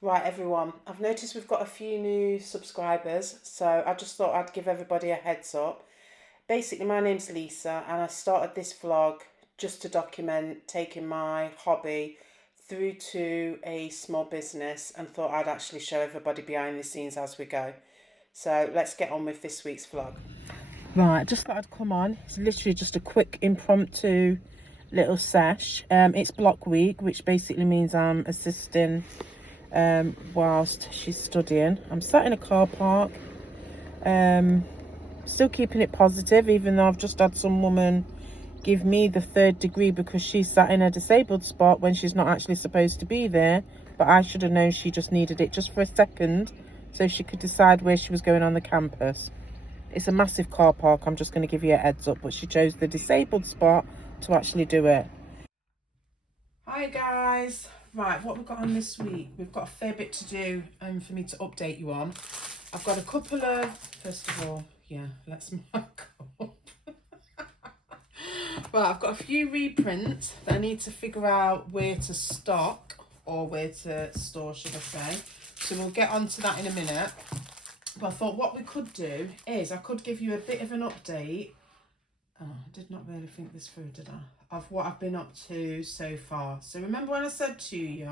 Right, everyone, I've noticed we've got a few new subscribers, so I just thought I'd give everybody a heads up. Basically, my name's Lisa, and I started this vlog just to document taking my hobby through to a small business and thought I'd actually show everybody behind the scenes as we go. So let's get on with this week's vlog. Right, just thought I'd come on. It's literally just a quick impromptu little sesh. It's block week, which basically means I'm assisting whilst she's studying. I'm sat in a car park, still keeping it positive, even though I've just had some woman give me the third degree because she sat in a disabled spot when she's not actually supposed to be there. But I should have known she just needed it just for a second so she could decide where she was going on the campus. It's a massive car park, I'm just going to give you a heads up, but she chose the disabled spot to actually do it. Hi guys. Right, what we've got on this week, we've got a fair bit to do for me to update you on. I've got a couple of, first of all, let's mark up. Right, I've got a few reprints that I need to figure out where to stock or where to store, should I say. So we'll get onto that in a minute. But I thought what we could do is I could give you a bit of an update. Oh, I did not really think this through, did I? Of what I've been up to so far. So remember when I said to you,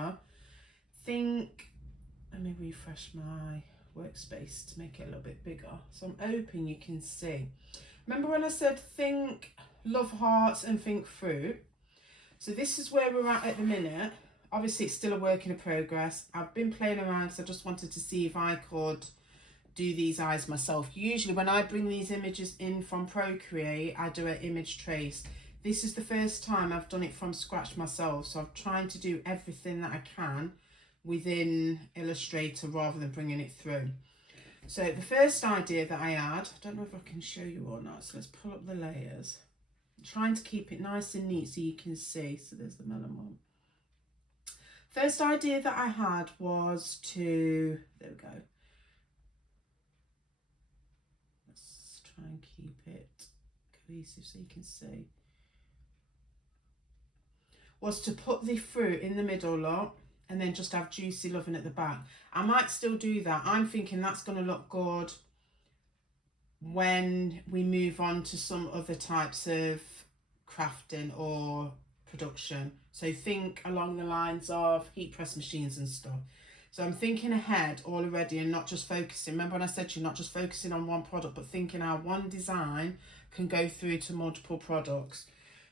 let me refresh my workspace to make it a little bit bigger. So I'm hoping you can see. Remember when I said think love hearts and think fruit? So this is where we're at the minute. Obviously it's still a work in progress. I've been playing around because I just wanted to see if I could do these eyes myself. Usually when I bring these images in from Procreate, I do an image trace. This is the first time I've done it from scratch myself, so I'm trying to do everything that I can within Illustrator rather than bringing it through. So the first idea that I had, I don't know if I can show you or not, so let's pull up the layers. I'm trying to keep it nice and neat so you can see. So there's the melon one. First idea that I had was to, there we go. Try and keep it cohesive so you can see. Was to put the fruit in the middle lot and then just have juicy loving at the back. I might still do that. I'm thinking that's going to look good when we move on to some other types of crafting or production. So think along the lines of heat press machines and stuff. So I'm thinking ahead already and not just focusing. Remember when I said to you, not just focusing on one product, but thinking how one design can go through to multiple products.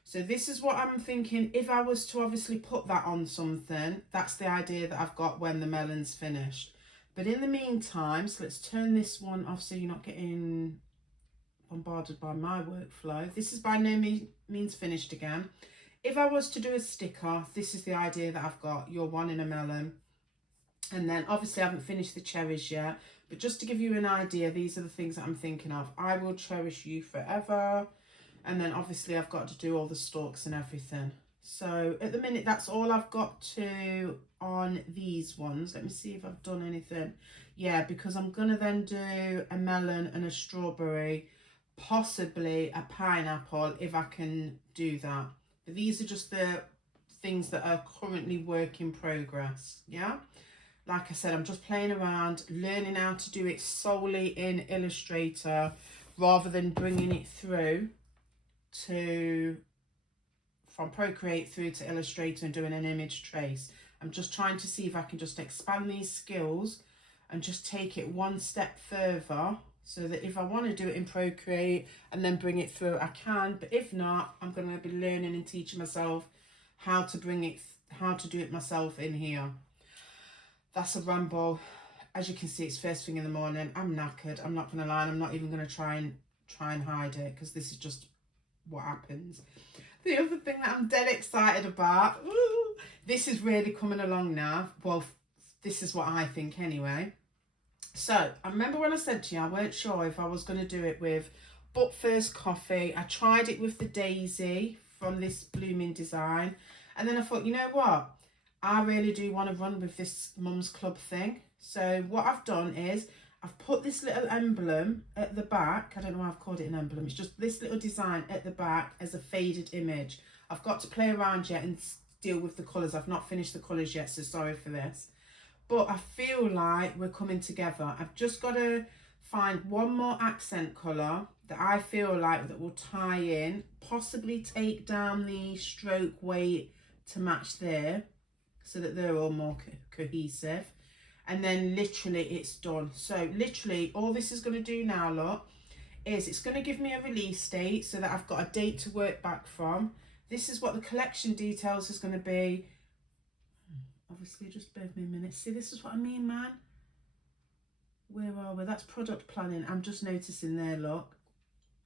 So this is what I'm thinking. If I was to obviously put that on something, that's the idea that I've got when the melon's finished. But in the meantime, so let's turn this one off so you're not getting bombarded by my workflow. This is by no means finished again. If I was to do a sticker, this is the idea that I've got. You're one in a melon. And then obviously I haven't finished the cherries yet, but just to give you an idea, these are the things that I'm thinking of. I will cherish you forever. And then obviously I've got to do all the stalks and everything. So at the minute, that's all I've got to on these ones. Let me see if I've done anything. Yeah, because I'm going to then do a melon and a strawberry, possibly a pineapple if I can do that. But these are just the things that are currently work in progress. Yeah. Like I said, I'm just playing around, learning how to do it solely in Illustrator rather than bringing it through from Procreate through to Illustrator and doing an image trace. I'm just trying to see if I can just expand these skills and just take it one step further so that if I want to do it in Procreate and then bring it through, I can. But if not, I'm going to be learning and teaching myself how to do it myself in here. That's a ramble. As you can see, it's first thing in the morning. I'm knackered. I'm not going to lie. I'm not even going to try and hide it because this is just what happens. The other thing that I'm dead excited about, this is really coming along now. Well, this is what I think anyway. So I remember when I said to you, I weren't sure if I was going to do it with But First Coffee. I tried it with the daisy from this blooming design. And then I thought, you know what? I really do want to run with this Mum's Club thing. So what I've done is I've put this little emblem at the back. I don't know why I've called it an emblem. It's just this little design at the back as a faded image. I've got to play around yet and deal with the colours. I've not finished the colours yet, so sorry for this. but I feel like we're coming together. I've just got to find one more accent colour that I feel like that will tie in, possibly take down the stroke weight to match there so that they're all more cohesive. And then literally it's done. So literally all this is going to do now, look, is it's going to give me a release date so that I've got a date to work back from. This is what the collection details is going to be. Obviously, just bear with me a minute. See, this is what I mean, man. Where are we? That's product planning. I'm just noticing there, look,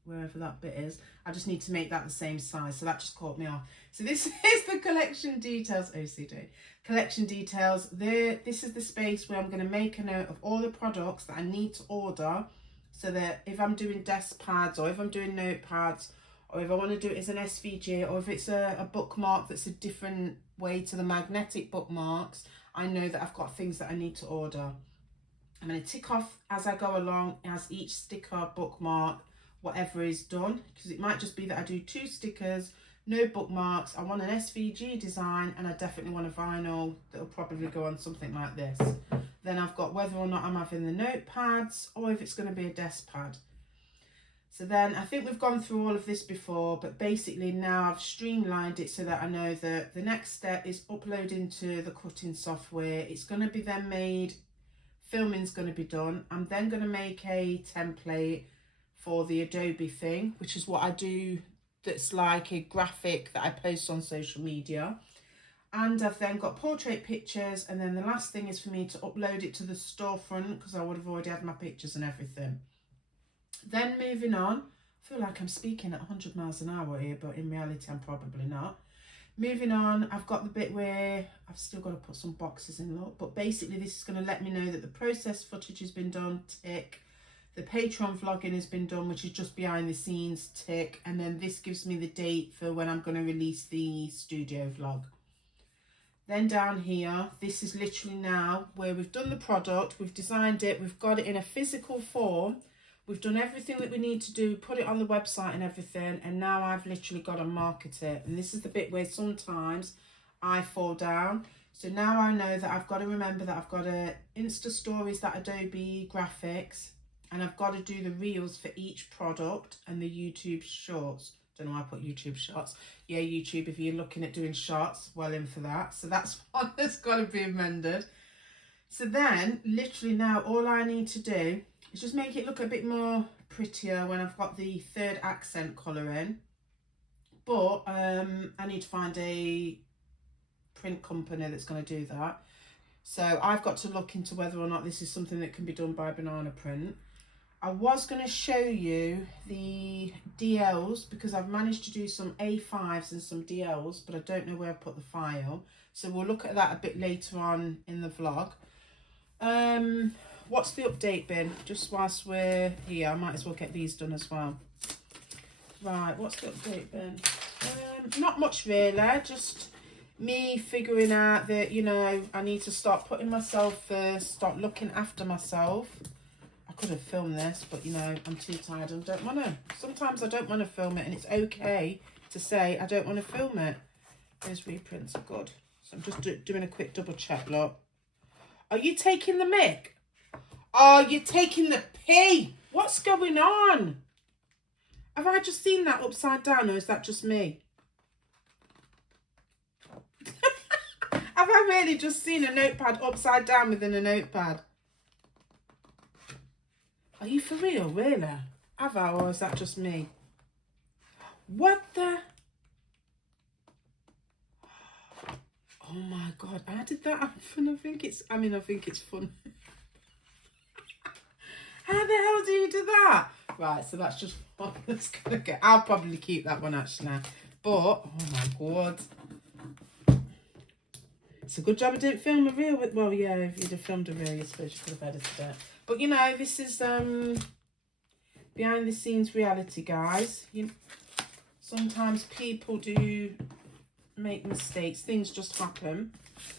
wherever that bit is. I just need to make that the same size. So that just caught me off. So this is the collection details. OCD. Collection details. There. This is the space where I'm going to make a note of all the products that I need to order, so that if I'm doing desk pads or if I'm doing notepads, or if I want to do it as an SVG, or if it's a bookmark that's a different way to the magnetic bookmarks, I know that I've got things that I need to order. I'm going to tick off as I go along, as each sticker, bookmark, whatever is done, because it might just be that I do 2 stickers, no bookmarks. I want an SVG design, and I definitely want a vinyl that'll probably go on something like this. Then I've got whether or not I'm having the notepads or if it's going to be a desk pad. So then I think we've gone through all of this before, but basically now I've streamlined it so that I know that the next step is uploading to the cutting software. It's going to be then made, filming's going to be done. I'm then going to make a template for the Adobe thing, which is what I do, that's like a graphic that I post on social media. And I've then got portrait pictures, and then the last thing is for me to upload it to the storefront, because I would have already had my pictures and everything. Then moving on, I feel like I'm speaking at 100 miles an hour here, but in reality I'm probably not. Moving on, I've got the bit where I've still got to put some boxes in, look, but basically this is going to let me know that the process footage has been done, tick. The Patreon vlogging has been done, which is just behind the scenes, tick. And then this gives me the date for when I'm going to release the studio vlog. Then down here, this is literally now where we've done the product, we've designed it, we've got it in a physical form. We've done everything that we need to do, put it on the website and everything, and now I've literally got to market it. And this is the bit where sometimes I fall down. So now I know that I've got to remember that I've got to Insta Stories, that Adobe graphics, and I've got to do the reels for each product and the YouTube shorts. Don't know why I put YouTube shorts. Yeah, YouTube, if you're looking at doing shorts, well in for that. So that's one that's got to be amended. So then, literally now, all I need to do is just make it look a bit more prettier when I've got the third accent colour in. But I need to find a print company that's going to do that. So I've got to look into whether or not this is something that can be done by Banana Print. I was going to show you the DLs because I've managed to do some A5s and some DLs, but I don't know where I put the file. So we'll look at that a bit later on in the vlog. What's the update bin? Just whilst we're here, I might as well get these done as well. Right, what's the update bin? Not much really, just me figuring out that, you know, I need to start putting myself first, start looking after myself. I could have filmed this, but, you know, I'm too tired and don't want to. Sometimes I don't want to film it, and it's okay to say I don't want to film it. Those reprints are good. So I'm just doing a quick double check, look. Are you taking the mic? Oh, you're taking the pee. What's going on? Have I just seen that upside down, or is that just me? Have I really just seen a notepad upside down within a notepad? Are you for real, really? Have I, or is that just me? What the? Oh my God, how did that happen? I think it's fun. How the hell do you do that? Right, so that's just one that's gonna get. I'll probably keep that one actually now. But, oh my God. It's a good job I didn't film a reel with, well, yeah, if you'd have filmed a reel, you suppose you could have edited it. But, you know, this is behind the scenes reality, guys. Sometimes people do make mistakes. Things just happen.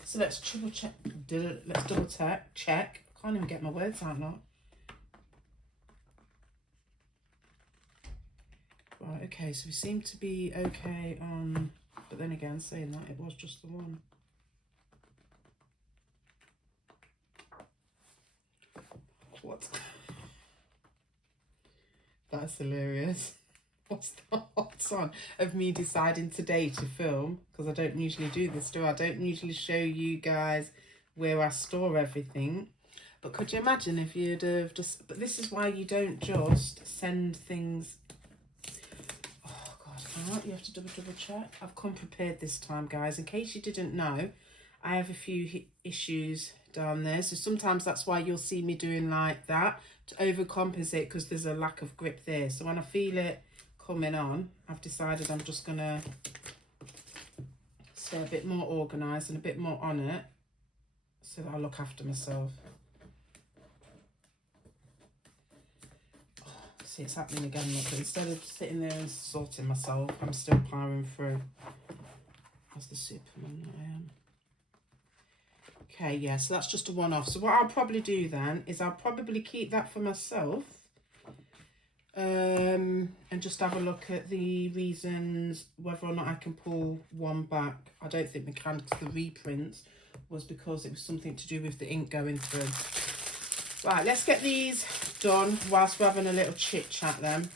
So let's triple check. Let's double check. I can't even get my words out now. Right, okay, so we seem to be okay on, but then again, saying that, it was just the one. what? That's hilarious. What's the hot on of me deciding today to film? Because I don't usually do this, do I? I don't usually show you guys where I store everything. But could you imagine if you'd have just... But this is why you don't just send things... Oh, God, you have to double check. I've come prepared this time, guys. In case you didn't know, I have a few issues down there. So sometimes that's why you'll see me doing like that, to overcompensate, because there's a lack of grip there. So when I feel it coming on, I've decided I'm just going to stay a bit more organised and a bit more on it, so that I look after myself. Oh, see, it's happening again. Look, instead of sitting there and sorting myself, I'm still powering through. As the Superman I am. Okay, yeah, so that's just a one-off. So what I'll probably do then is I'll probably keep that for myself, and just have a look at the reasons whether or not I can pull one back. I don't think we can, because the reprints was because it was something to do with the ink going through. Right, let's get these done whilst we're having a little chit-chat then.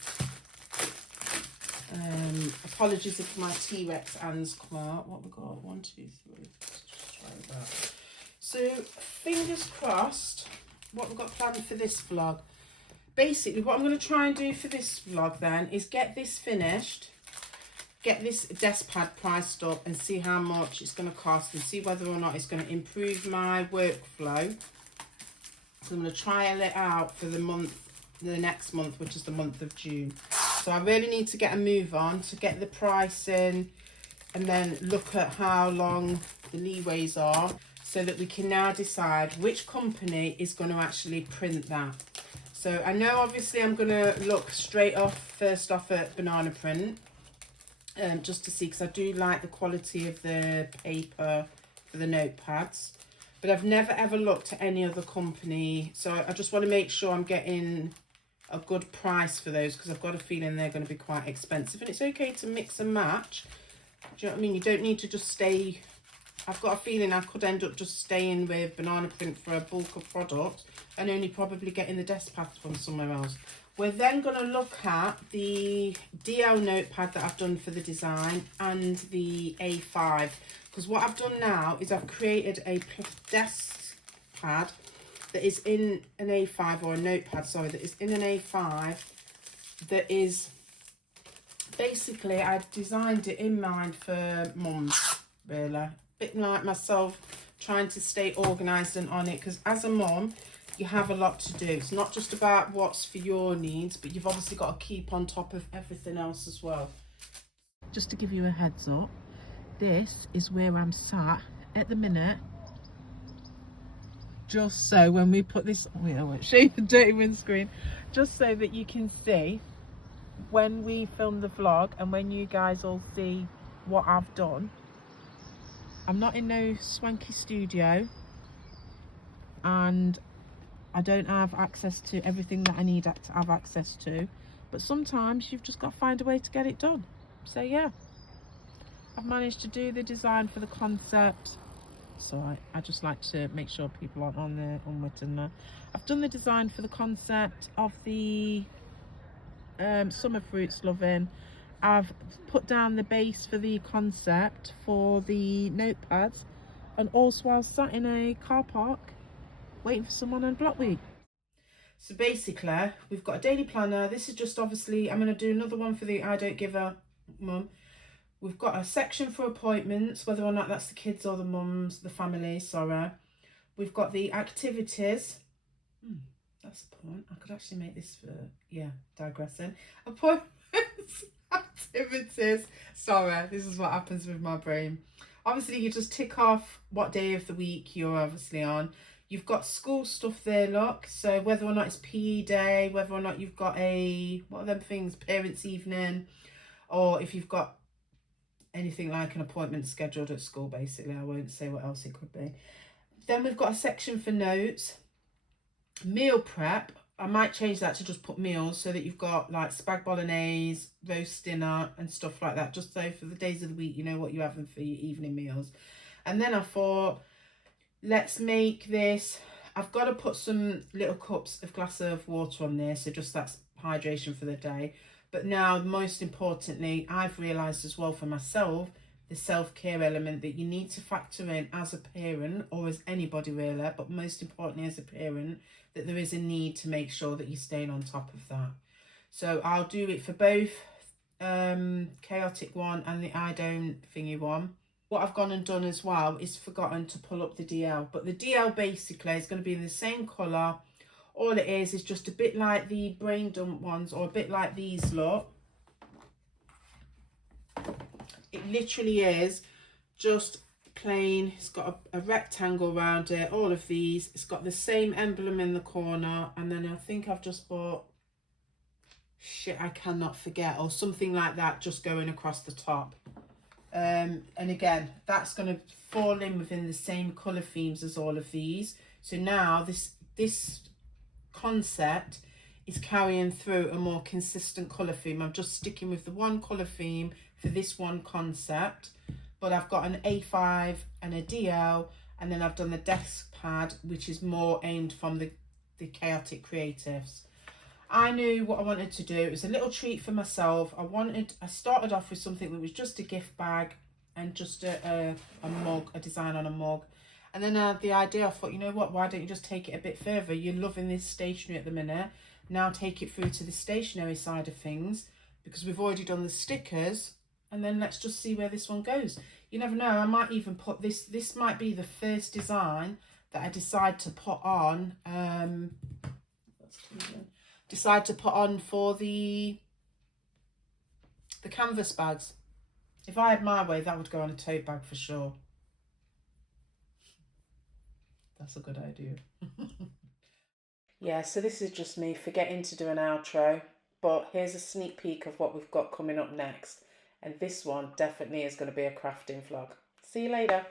Apologies if my T-Rex hands come out. What have we got? 1, 2, 3. Let's just try that. So, fingers crossed, what we've got planned for this vlog. Basically, what I'm going to try and do for this vlog then is get this finished, get this desk pad priced up and see how much it's going to cost, and see whether or not it's going to improve my workflow. So I'm going to trial it out for the next month, which is the month of June. So I really need to get a move on to get the pricing and then look at how long the leeways are, so that we can now decide which company is going to actually print that. So I know obviously I'm going to look first off at banana print, just to see, because I do like the quality of the paper for the notepads. But I've never ever looked at any other company, so I just want to make sure I'm getting a good price for those, because I've got a feeling they're going to be quite expensive. And it's okay to mix and match. Do you know what I mean? You don't need to just stay... I've got a feeling I could end up just staying with banana print for a bulk of product and only probably getting the desk pads from somewhere else. We're then going to look at the DL notepad that I've done for the design and the A5. Because what I've done now is I've created a desk pad that is in an A5, or a notepad, sorry, that is in an A5, that is basically, I've designed it in mind for mums, really. Bit like myself, trying to stay organised and on it, because as a mum, you have a lot to do. It's not just about what's for your needs, but you've obviously got to keep on top of everything else as well. Just to give you a heads up, this is where I'm sat at the minute, just so when we put this, I won't show you the dirty windscreen, just so that you can see when we film the vlog and when you guys all see what I've done. I'm not in no swanky studio, and I don't have access to everything that I need to have access to, but sometimes you've just got to find a way to get it done. So yeah, I've managed to do the design for the concept, so I just like to make sure people aren't on there unwritten. I've done the design for the concept of the summer fruits loving. I've put down the base for the concept for the notepads, and also I was sat in a car park waiting for someone on Block Week. So basically, we've got a daily planner. This is just obviously, I'm going to do another one for the I Don't Give a Mum. We've got a section for appointments, whether or not that's the kids or the mums, the family, sorry. We've got the activities. That's the point. I could actually make this for, yeah, digressing. Appointments. Activities. Sorry, this is what happens with my brain. Obviously, you just tick off what day of the week you're obviously on. You've got school stuff there, look. So whether or not it's PE day, whether or not you've got a, what are them things, parents' evening, or if you've got anything like an appointment scheduled at school, basically. I won't say what else it could be. Then we've got a section for notes. Meal prep. I might change that to just put meals, so that you've got like spag bolognese, roast dinner and stuff like that, just so for the days of the week you know what you're having for your evening meals. And then I thought, let's make this I've got to put some little cups of glass of water on there, so just that's hydration for the day. But now, most importantly, I've realised as well for myself, the self-care element that you need to factor in as a parent, or as anybody really, but most importantly as a parent, that there is a need to make sure that you're staying on top of that. So I'll do it for both chaotic one and the I don't thingy one. What I've gone and done as well is forgotten to pull up the DL, but the DL basically is going to be in the same colour. All it is just a bit like the brain dump ones, or a bit like these, look. It literally is just plain. It's got a rectangle around it, all of these. It's got the same emblem in the corner, and then I think I've just bought shit I cannot forget or something like that just going across the top. And again, that's going to fall in within the same colour themes as all of these. So now this concept is carrying through a more consistent colour theme. I'm just sticking with the one colour theme for this one concept, but I've got an A5 and a DL, and then I've done the desk pad, which is more aimed from the chaotic creatives. I knew what I wanted to do. It was a little treat for myself. I started off with something that was just a gift bag and just a mug, a design on a mug. And then I had the idea, I thought, you know what, why don't you just take it a bit further? You're loving this stationery at the minute. Now take it through to the stationery side of things, because we've already done the stickers, and then let's just see where this one goes. You never know, I might even put this might be the first design that I decide to put on, for the canvas bags. If I had my way, that would go on a tote bag for sure. That's a good idea. Yeah, so this is just me forgetting to do an outro, but here's a sneak peek of what we've got coming up next. And this one definitely is going to be a crafting vlog. See you later.